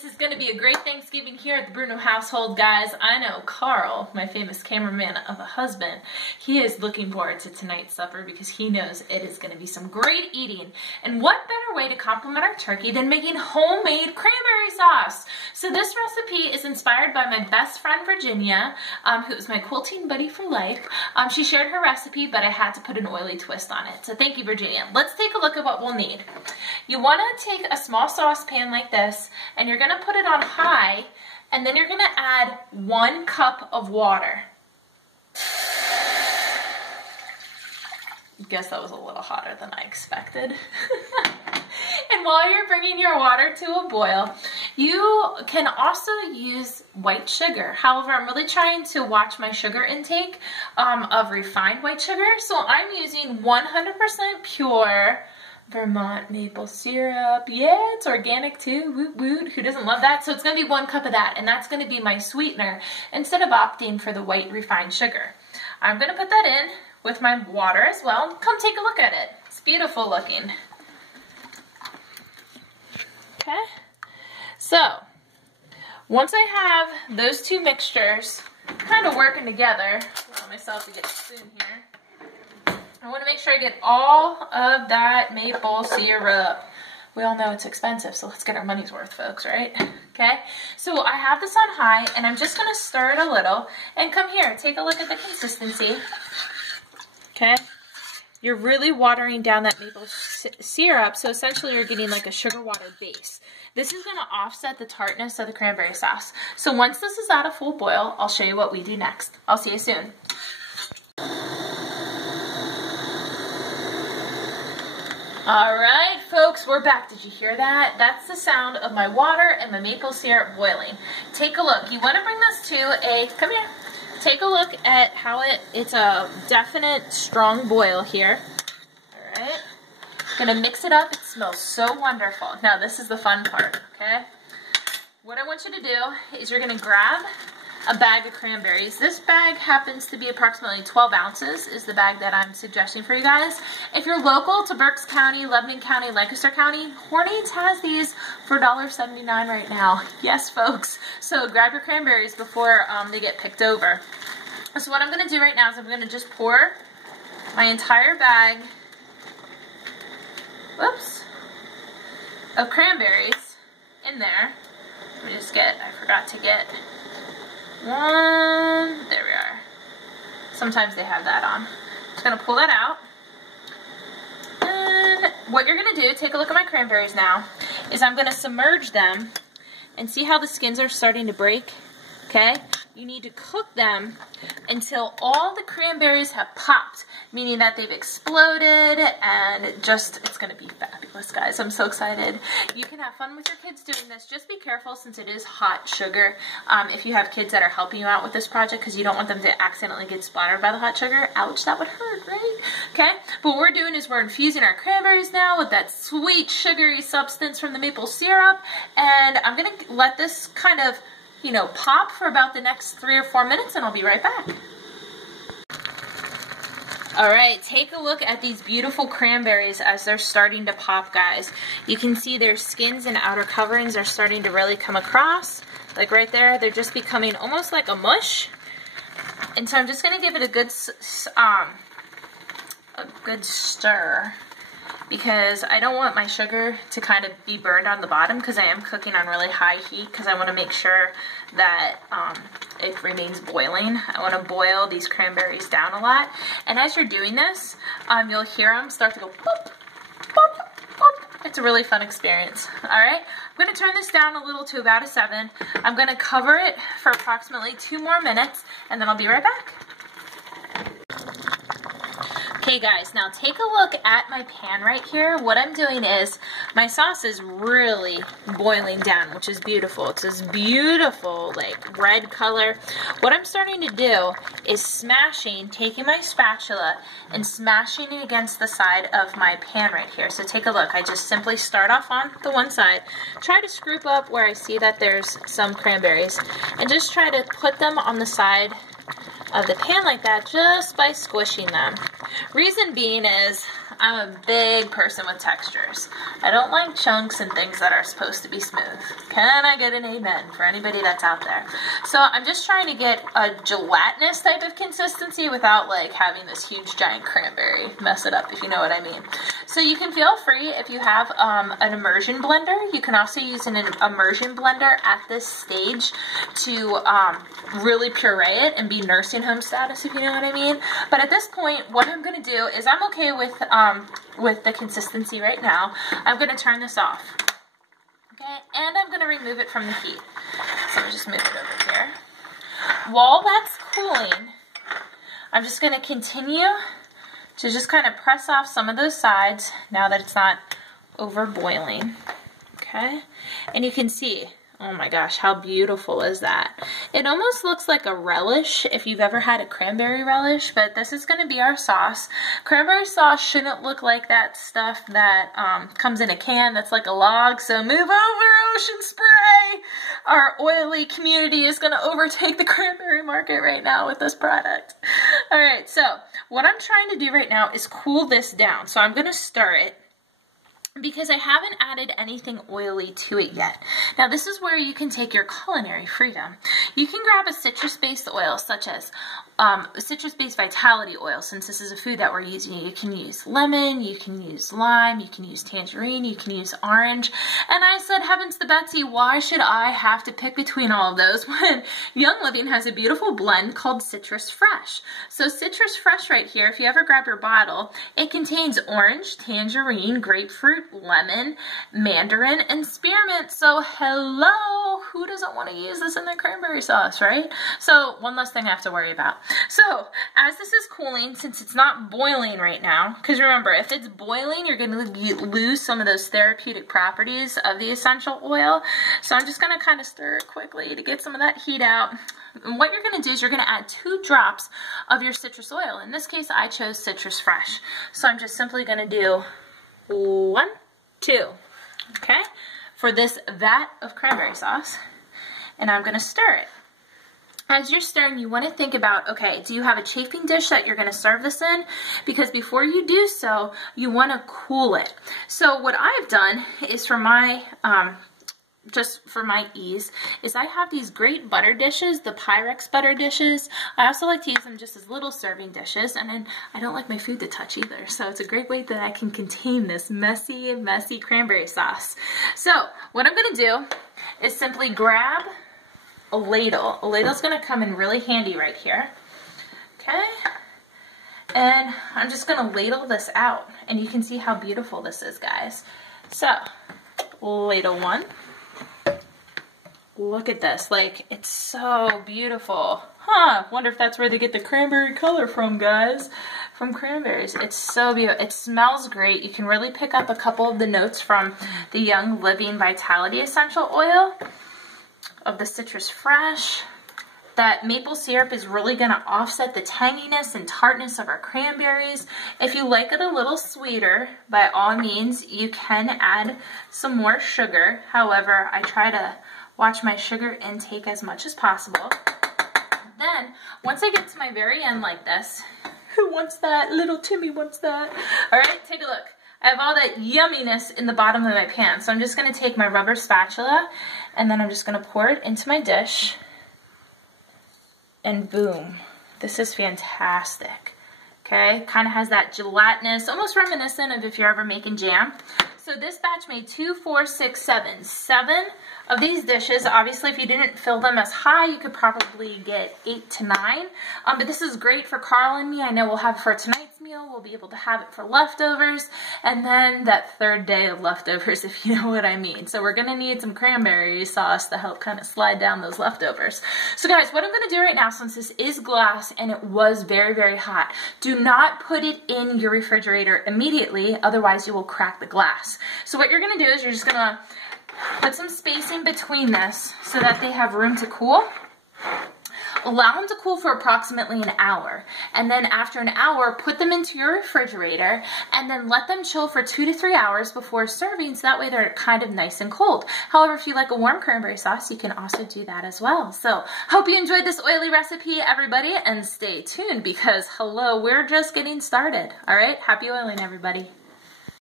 This is going to be a great Thanksgiving here at the Bruno household, guys. I know Carl, my famous cameraman of a husband, he is looking forward to tonight's supper because he knows it is going to be some great eating. And what better way to compliment our turkey than making homemade cranberry sauce? So this recipe is inspired by my best friend, Virginia, who is my cool teen buddy for life. She shared her recipe, but I had to put an oily twist on it. So thank you, Virginia. Let's take a look at what we'll need. You want to take a small saucepan like this, and you're going to put it on high, and then you're going to add 1 cup of water. Guess that was a little hotter than I expected. And while you're bringing your water to a boil, you can also use white sugar. However, I'm really trying to watch my sugar intake of refined white sugar, so I'm using 100% pure Vermont maple syrup. Yeah, it's organic too. Woot woot. Who doesn't love that? So it's going to be 1 cup of that, and that's going to be my sweetener instead of opting for the white refined sugar. I'm going to put that in with my water as well. Come take a look at it. It's beautiful looking. Okay. So once I have those two mixtures kind of working together, allow myself to get a spoon here. I want to make sure I get all of that maple syrup. We all know it's expensive, so let's get our money's worth, folks, right? Okay, so I have this on high, and I'm just going to stir it a little. And come here, take a look at the consistency. Okay, you're really watering down that maple syrup, so essentially you're getting like a sugar water base. This is going to offset the tartness of the cranberry sauce. So once this is at a full boil, I'll show you what we do next. I'll see you soon. All right, folks, we're back. Did you hear that? That's the sound of my water and my maple syrup boiling. Take a look. You want to bring this to a, come here, take a look at how it's a definite strong boil here. All right, gonna mix it up. It smells so wonderful. Now, this is the fun part, okay? What I want you to do is you're gonna grab a bag of cranberries. This bag happens to be approximately 12 ounces is the bag that I'm suggesting for you guys. If you're local to Berks County, Lebanon County, Lancaster County, Hornies has these for $1.79 right now. Yes, folks. So grab your cranberries before they get picked over. So what I'm going to do right now is I'm going to just pour my entire bag, whoops, of cranberries in there. Let me just get, I forgot to get one, there we are. Sometimes they have that on. Just gonna pull that out. And what you're gonna do, take a look at my cranberries now, is I'm gonna submerge them and see how the skins are starting to break, okay? You need to cook them until all the cranberries have popped, meaning that they've exploded, and just, it's gonna be fabulous, guys. I'm so excited. You can have fun with your kids doing this. Just be careful since it is hot sugar. If you have kids that are helping you out with this project, because you don't want them to accidentally get splattered by the hot sugar. Ouch, that would hurt, right? Okay, but what we're doing is we're infusing our cranberries now with that sweet sugary substance from the maple syrup, and I'm gonna let this kind of, you know, pop for about the next 3 or 4 minutes, and I'll be right back. All right, take a look at these beautiful cranberries as they're starting to pop, guys. You can see their skins and outer coverings are starting to really come across. Like right there, they're just becoming almost like a mush. And so I'm just gonna give it a good stir, because I don't want my sugar to kind of be burned on the bottom, because I am cooking on really high heat, because I want to make sure that it remains boiling. I want to boil these cranberries down a lot. And as you're doing this, you'll hear them start to go boop, boop, boop. It's a really fun experience. All right, I'm going to turn this down a little to about a 7. I'm going to cover it for approximately 2 more minutes, and then I'll be right back. Okay guys, now take a look at my pan right here. What I'm doing is my sauce is really boiling down, which is beautiful. It's this beautiful like red color. What I'm starting to do is taking my spatula and smashing it against the side of my pan right here. So take a look. I just simply start off on the one side, try to scoop up where I see that there's some cranberries, and just try to put them on the side of the pan like that, just by squishing them. Reason being is I'm a big person with textures. I don't like chunks and things that are supposed to be smooth. Can I get an amen for anybody that's out there? So I'm just trying to get a gelatinous type of consistency without like having this huge giant cranberry mess it up, if you know what I mean. So you can feel free if you have an immersion blender. You can also use an immersion blender at this stage to really puree it and be nursing home status, if you know what I mean. But at this point, what I'm going to do is I'm okay with the consistency right now. I'm going to turn this off. Okay, and I'm going to remove it from the heat. So I'll just move it over here. While that's cooling, I'm just going to continue to just kind of press off some of those sides now that it's not over boiling. Okay, and you can see, oh my gosh, how beautiful is that? It almost looks like a relish if you've ever had a cranberry relish, but this is going to be our sauce. Cranberry sauce shouldn't look like that stuff that comes in a can that's like a log, so move over, Ocean Spray! Our oily community is going to overtake the cranberry market right now with this product. All right, so what I'm trying to do right now is cool this down. So I'm going to stir it, because I haven't added anything oily to it yet. Now this is where you can take your culinary freedom. You can grab a citrus-based oil such as citrus-based vitality oil, since this is a food that we're using. You can use lemon, you can use lime, you can use tangerine, you can use orange. And I said, heavens to Betsy, why should I have to pick between all of those when Young Living has a beautiful blend called Citrus Fresh? So Citrus Fresh right here, if you ever grab your bottle, it contains orange, tangerine, grapefruit, lemon, mandarin, and spearmint. So hello, who doesn't want to use this in their cranberry sauce, right? So one less thing I have to worry about. So as this is cooling, since it's not boiling right now, because remember, if it's boiling, you're going to lose some of those therapeutic properties of the essential oil. So I'm just going to kind of stir it quickly to get some of that heat out. And what you're going to do is you're going to add 2 drops of your citrus oil. In this case, I chose Citrus Fresh. So I'm just simply going to do 1, 2, okay, for this vat of cranberry sauce. And I'm going to stir it. As you're stirring, you want to think about, okay, do you have a chafing dish that you're going to serve this in? Because before you do so, you want to cool it. So what I've done is for my, just for my ease, is I have these great butter dishes, the Pyrex butter dishes. I also like to use them just as little serving dishes, and then I don't like my food to touch either. So it's a great way that I can contain this messy, messy cranberry sauce. So what I'm going to do is simply grab a ladle. A ladle's going to come in really handy right here. Okay. And I'm just going to ladle this out. And you can see how beautiful this is, guys. So, ladle 1. Look at this. Like, it's so beautiful. Huh. Wonder if that's where they get the cranberry color from, guys. From cranberries. It's so beautiful. It smells great. You can really pick up a couple of the notes from the Young Living Vitality Essential Oil of the Citrus Fresh. That maple syrup is really going to offset the tanginess and tartness of our cranberries. If you like it a little sweeter, by all means, you can add some more sugar. However, I try to watch my sugar intake as much as possible. Then, once I get to my very end like this, who wants that? Little Timmy wants that. All right, take a look. I have all that yumminess in the bottom of my pan. So I'm just going to take my rubber spatula and then I'm just going to pour it into my dish. And boom, this is fantastic. Okay, kind of has that gelatinous, almost reminiscent of if you're ever making jam. So this batch made 2, 4, 6, 7. 7 of these dishes. Obviously, if you didn't fill them as high, you could probably get 8 to 9. But this is great for Carl and me. I know we'll have it for tonight's meal. We'll be able to have it for leftovers. And then that 3rd day of leftovers, if you know what I mean. So we're going to need some cranberry sauce to help kind of slide down those leftovers. So guys, what I'm going to do right now, since this is glass and it was very, very hot, do not put it in your refrigerator immediately. Otherwise, you will crack the glass. So what you're going to do is you're just going to put some spacing between this so that they have room to cool. Allow them to cool for approximately an hour. And then after an hour, put them into your refrigerator and then let them chill for 2 to 3 hours before serving, so that way they're kind of nice and cold. However, if you like a warm cranberry sauce, you can also do that as well. So hope you enjoyed this oily recipe, everybody, and stay tuned because, hello, we're just getting started. All right, happy oiling, everybody.